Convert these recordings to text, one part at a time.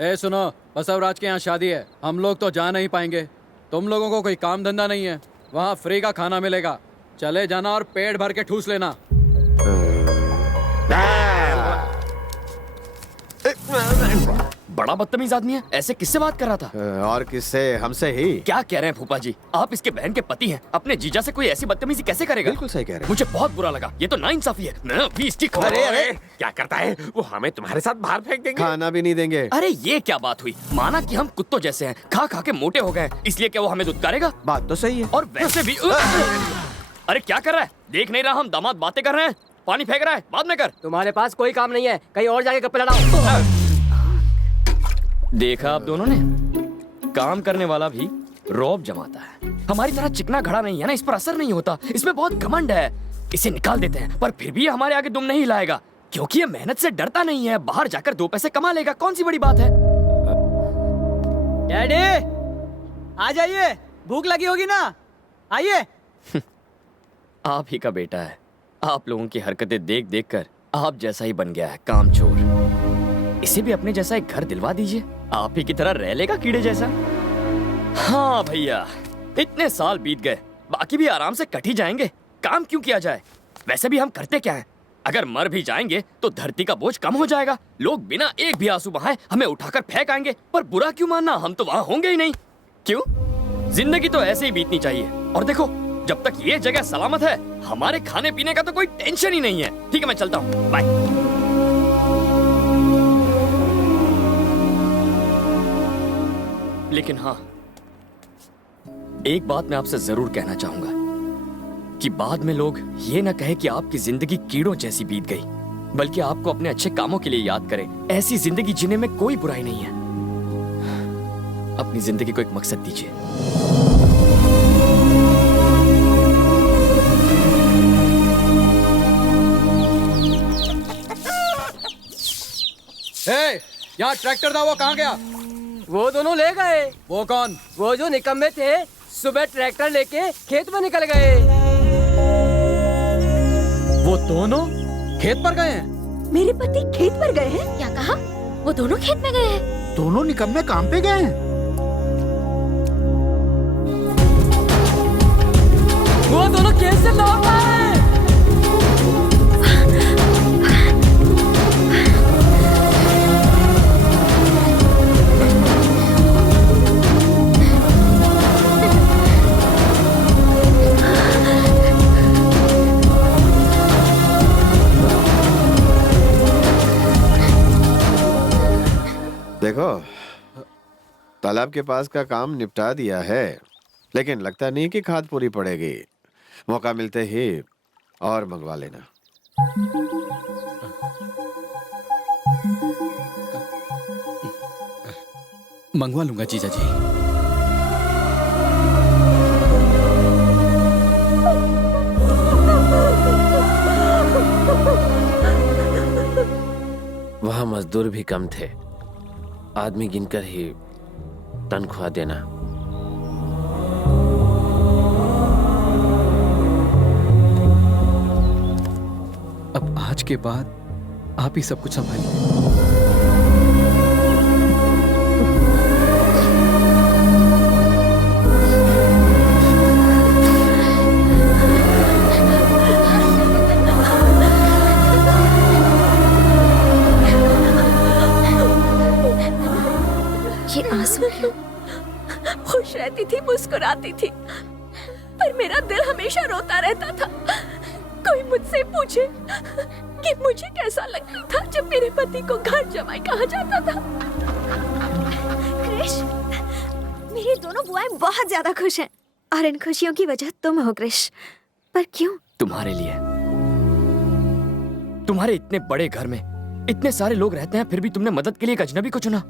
ए सुनो, बसवराज के यहाँ शादी है, हम लोग तो जा नहीं पाएंगे। तुम लोगों को कोई काम धंधा नहीं है, वहाँ फ्री का खाना मिलेगा। चले जाना और पेट भर के ठूस लेना। बड़ा बदतमीज आदमी है, ऐसे किससे बात कर रहा था? और किससे? हमसे ही। क्या कह रहे हैं फूफा जी? आप इसके बहन के पति हैं, अपने जीजा से कोई ऐसी बदतमीजी कैसे करेगा? बिल्कुल सही कह रहे हैं। मुझे बहुत बुरा लगा, ये तो नाइंसाफी है। मैं अभी इसकी खबर। अरे क्या करता है वो? हमें तुम्हारे साथ बाहर फेंक देंगे। खाना भी नहीं देंगे। अरे ये क्या बात हुई? माना कि हम कुत्तों जैसे हैं, खा खा के मोटे हो गए, इसलिए क्या वो हमें दुत्कारेगा? बात तो सही है। और वैसे भी अरे क्या कर रहा है? देख नहीं रहा हम दामाद बातें कर रहे हैं? पानी फेंक रहा है, बाद में कर। तुम्हारे पास कोई काम नहीं है, कहीं और जाके गप्पे लड़ाओ। देखा आप दोनों ने, काम करने वाला भी रौब जमाता है। हमारी तरह चिकना घड़ा नहीं है ना, इस पर असर नहीं होता। इसमें बहुत घमंड है, इसे निकाल देते हैं। पर फिर भी ये हमारे आगे दुम नहीं हिलाएगा, क्योंकि ये मेहनत से डरता नहीं है। बाहर जाकर 2 पैसे कमा लेगा, कौन सी बड़ी बात है? डैडी आ जाइए, भूख लगी होगी ना, आइए। आप ही का बेटा है, आप लोगों की हरकतें देख देख कर आप जैसा ही बन गया है, कामचोर। इसे भी अपने जैसा एक घर दिलवा दीजिए, आप ही की तरह रह लेगा कीड़े जैसा। हाँ भैया, इतने साल बीत गए, बाकी भी आराम से कट ही जाएंगे। काम क्यों किया जाए? वैसे भी हम करते क्या है? अगर मर भी जाएंगे तो धरती का बोझ कम हो जाएगा। लोग बिना एक भी आंसू बहाए हमें उठाकर फेंक आएंगे। पर बुरा क्यों मानना, हम तो वहां होंगे ही नहीं। क्यों? जिंदगी तो ऐसे ही बीतनी चाहिए। और देखो, जब तक ये जगह सलामत है, हमारे खाने पीने का तो कोई टेंशन ही नहीं है। ठीक है, मैं चलता हूँ, बाय। लेकिन हाँ, एक बात मैं आपसे जरूर कहना चाहूंगा कि बाद में लोग ये ना कहे कि आपकी जिंदगी कीड़ों जैसी बीत गई, बल्कि आपको अपने अच्छे कामों के लिए याद करें। ऐसी जिंदगी जीने में कोई बुराई नहीं है। अपनी जिंदगी को एक मकसद दीजिए। यहाँ ट्रैक्टर था, वो कहाँ गया? वो दोनों ले गए। वो कौन? वो जो निकम्मे थे, सुबह ट्रैक्टर लेके खेत में निकल गए। वो दोनों खेत पर गए हैं? मेरे पति खेत पर गए हैं? क्या कहा? वो दोनों खेत में गए हैं? दोनों निकम्मे काम पे गए हैं। वो दोनों खेत से लौट आए। देखो, तालाब के पास का काम निपटा दिया है, लेकिन लगता नहीं कि खाद पूरी पड़ेगी। मौका मिलते ही और मंगवा लेना। मंगवा लूंगा जीजा जी। वहाँ मजदूर भी कम थे, आदमी गिनकर ही तनख्वाह देना। अब आज के बाद आप ही सब कुछ संभालिए। ये आंसू क्यों? खुश रहती थी, मुस्कुराती थी, पर मेरा दिल हमेशा रोता रहता था। कोई मुझसे पूछे कि मुझे कैसा लगता था जब मेरे पति को घर जमाई कहा जाता था। क्रिश, मेरी दोनों बुआएं बहुत ज्यादा खुश हैं, और इन खुशियों की वजह तुम हो क्रिश। पर क्यों? तुम्हारे लिए। तुम्हारे इतने बड़े घर में इतने सारे लोग रहते हैं, फिर भी तुमने मदद के लिए एक अजनबी को चुना।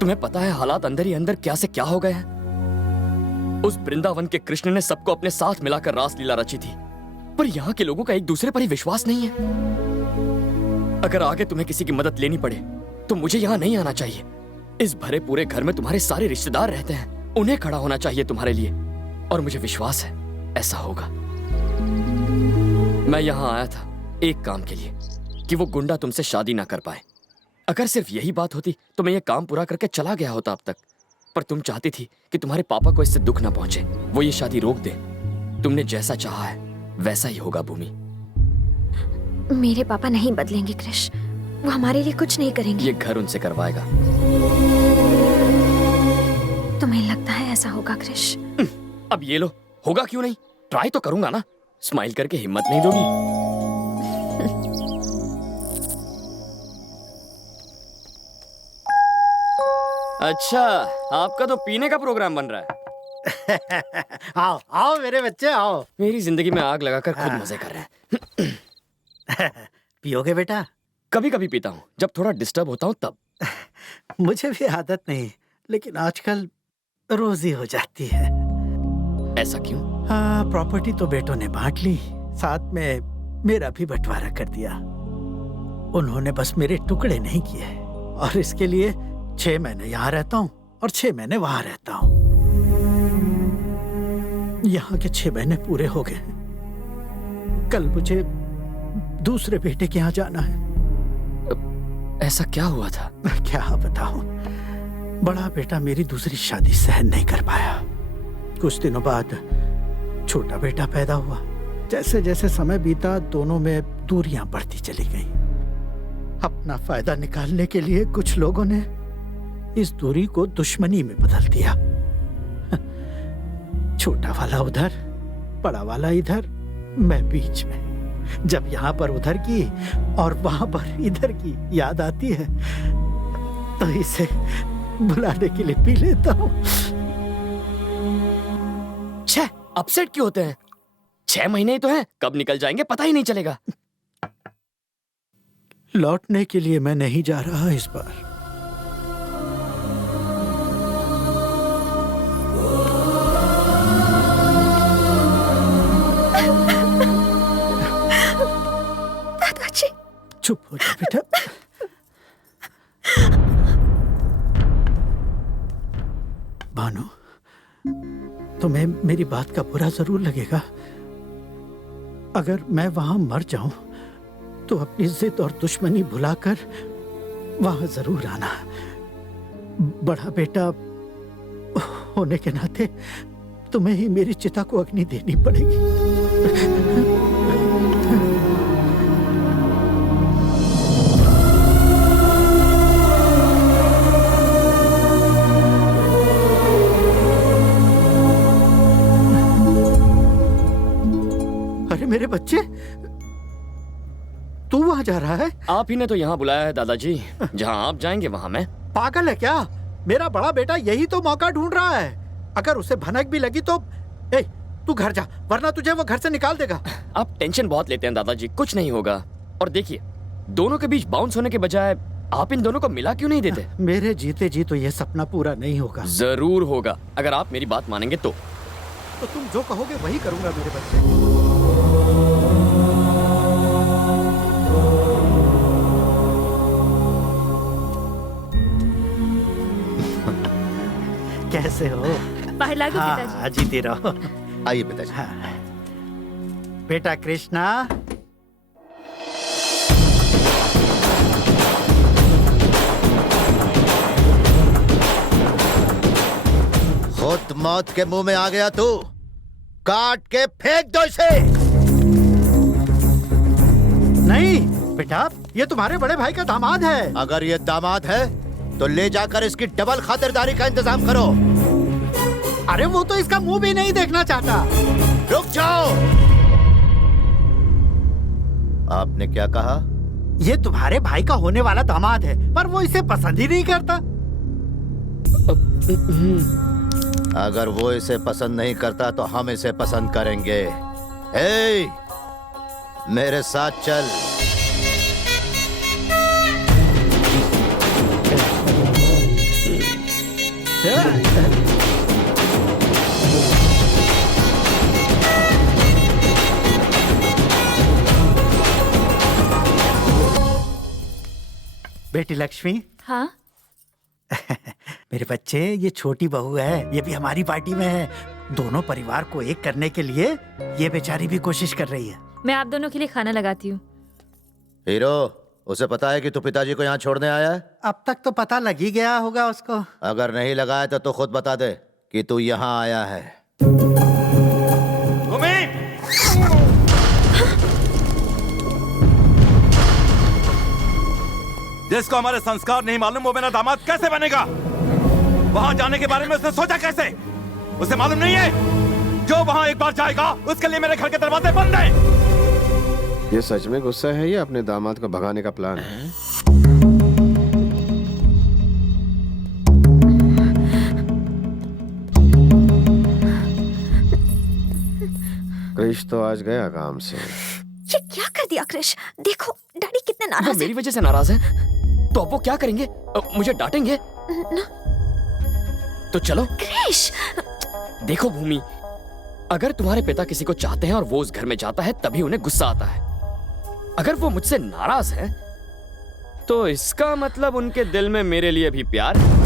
तुम्हें पता है हालात अंदर ही अंदर क्या से क्या हो गए हैं। उस वृंदावन के कृष्ण ने सबको अपने साथ मिलाकर रासलीला रची थी, पर यहाँ के लोगों का एक दूसरे पर ही विश्वास नहीं है। अगर आगे तुम्हें किसी की मदद लेनी पड़े तो मुझे यहाँ नहीं आना चाहिए। इस भरे पूरे घर में तुम्हारे सारे रिश्तेदार रहते हैं, उन्हें खड़ा होना चाहिए तुम्हारे लिए, और मुझे विश्वास है ऐसा होगा। मैं यहाँ आया था एक काम के लिए, कि वो गुंडा तुमसे शादी ना कर पाए। अगर सिर्फ यही बात होती तो मैं ये काम पूरा करके चला गया होता अब तक। पर तुम चाहती थी कि तुम्हारे पापा को इससे दुख ना पहुंचे, वो ये शादी रोक दे। तुमने जैसा चाहा है वैसा ही होगा भूमि। मेरे पापा नहीं बदलेंगे कृष, वो हमारे लिए कुछ नहीं करेंगे। ये घर उनसे करवाएगा। तुम्हें लगता है ऐसा होगा कृष? अब ये लो, होगा क्यों नहीं? ट्राई तो करूंगा ना। स्माइल करके हिम्मत नहीं दोगी? अच्छा, आपका तो पीने का प्रोग्राम बन रहा है। आओ आओ मेरे बच्चे आओ। मेरी जिंदगी में आग लगाकर खुद मजे कर रहे हैं। पियोगे बेटा? कभी कभी पीता हूँ, जब थोड़ा डिस्टर्ब होता हूँ तब। मुझे भी आदत नहीं, लेकिन आजकल रोज ही हो जाती है। ऐसा क्यों? हाँ, प्रॉपर्टी तो बेटों ने बांट ली, साथ में मेरा भी बंटवारा कर दिया। उन्होंने बस मेरे टुकड़े नहीं किए, और इसके लिए 6 महीने यहाँ रहता हूँ और 6 महीने वहां रहता हूँ। यहाँ के 6 महीने पूरे हो गए। कल मुझे दूसरे बेटे के यहाँ जाना है। ऐसा क्या हुआ था? क्या बताऊं, बड़ा बेटा मेरी दूसरी शादी सहन नहीं कर पाया। कुछ दिनों बाद छोटा बेटा पैदा हुआ। जैसे जैसे समय बीता, दोनों में दूरियां बढ़ती चली गईं। अपना फायदा निकालने के लिए कुछ लोगों ने इस दूरी को दुश्मनी में बदल दिया। छोटा वाला उधर, बड़ा वाला इधर, मैं बीच में। जब यहाँ पर उधर की और वहां पर इधर की याद आती है तो इसे बुलाने के लिए पी लेता हूँ। छह अपसेट क्यों होते हैं? 6 महीने ही तो हैं, कब निकल जाएंगे पता ही नहीं चलेगा। लौटने के लिए मैं नहीं जा रहा इस बार। दादाजी, चुप हो जा बेटा। भानु, तुम्हें मेरी बात का बुरा जरूर लगेगा। अगर मैं वहां मर जाऊं तो अपनी जिद और दुश्मनी भुलाकर वहां जरूर आना। बड़ा बेटा होने के नाते तुम्हें ही मेरी चिता को अग्नि देनी पड़ेगी। अरे मेरे बच्चे, तू वहां जा रहा है? आप ही ने तो यहाँ बुलाया है दादाजी। जहाँ आप जाएंगे वहाँ मैं। पागल है क्या? मेरा बड़ा बेटा यही तो मौका ढूंढ रहा है। अगर उसे भनक भी लगी तो तू घर जा, वरना तुझे वो घर से निकाल देगा। आप टेंशन बहुत लेते हैं दादाजी, कुछ नहीं होगा। और देखिए, दोनों के बीच बाउंस होने के बजाय आप इन दोनों को मिला क्यों नहीं देते? मेरे जीते जी तो ये सपना पूरा नहीं होगा। जरूर होगा, अगर आप मेरी बात मानेंगे तो तुम जो कहोगे वही करूंगा मेरे बच्चे। कैसे हो? बाहर लागो हाँ, पिताजी। जीती रहो। आइए पिताजी। हाँ। बेटा कृष्णा, खुद मौत के मुंह में आ गया तू। काट के फेंक दो इसे। नहीं बेटा, ये तुम्हारे बड़े भाई का दामाद है। अगर ये दामाद है तो ले जाकर इसकी डबल खातिरदारी का इंतजाम करो। अरे वो तो इसका मुंह भी नहीं देखना चाहता। रुक जाओ। आपने क्या कहा? ये तुम्हारे भाई का होने वाला दामाद है, पर वो इसे पसंद ही नहीं करता। अगर वो इसे पसंद नहीं करता तो हम इसे पसंद करेंगे। मेरे साथ चल। बेटी लक्ष्मी। हाँ? मेरे बच्चे, ये छोटी बहू है, ये भी हमारी पार्टी में है। दोनों परिवार को एक करने के लिए ये बेचारी भी कोशिश कर रही है। मैं आप दोनों के लिए खाना लगाती हूँ। हीरो, उसे पता है कि तू पिताजी को यहाँ छोड़ने आया है? अब तक तो पता लग ही गया होगा उसको। अगर नहीं लगा है तो तू खुद बता दे कि तू यहाँ आया है। जिसको हमारे संस्कार नहीं मालूम वो मेरा दामाद कैसे बनेगा? वहां जाने के बारे में उसने सोचा कैसे? उसे मालूम नहीं है जो वहां एक बार जाएगा उसके लिए मेरे घर के दरवाजे बंद हैं। ये सच में गुस्सा है या अपने दामाद को भगाने का प्लान है? क्रिश तो आज गया काम से। ये क्या कर दिया क्रिश? देखो डैडी कितने वो नाराज मेरी वजह से नाराज है, तो अब वो क्या करेंगे? मुझे डांटेंगे? तो चलो। क्रिश देखो भूमि, अगर तुम्हारे पिता किसी को चाहते हैं और वो उस घर में जाता है तभी उन्हें गुस्सा आता है। अगर वो मुझसे नाराज है तो इसका मतलब उनके दिल में मेरे लिए भी प्यार है।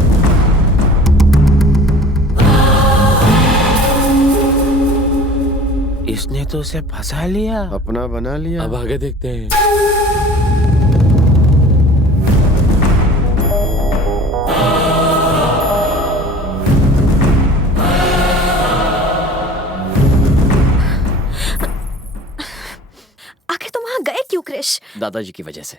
इसने तो उसे फंसा लिया, अपना बना लिया। अब आगे देखते हैं। आखिर तुम वहां गए क्यों क्रिश? दादाजी की वजह से।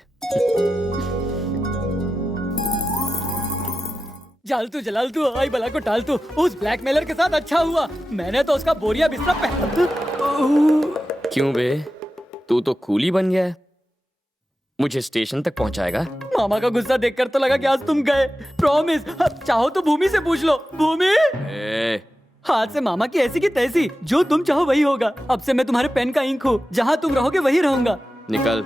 जालतू जलालतू आई बला को टालतू, उस ब्लैकमेलर के साथ अच्छा हुआ मैंने तो उसका बोरिया बिस्तरा पहना। क्यों बे, तू तो कूली बन गया है। मुझे स्टेशन तक पहुंचाएगा? मामा का गुस्सा देखकर तो लगा कि आज तुम गए। प्रॉमिस, अब चाहो तो भूमि से पूछ लो। भूमि, हाथ से मामा की ऐसी की तैसी, जो तुम चाहो वही होगा। अब से मैं तुम्हारे पेन का इंक हूँ, जहाँ तुम रहोगे वही रहूंगा। निकल।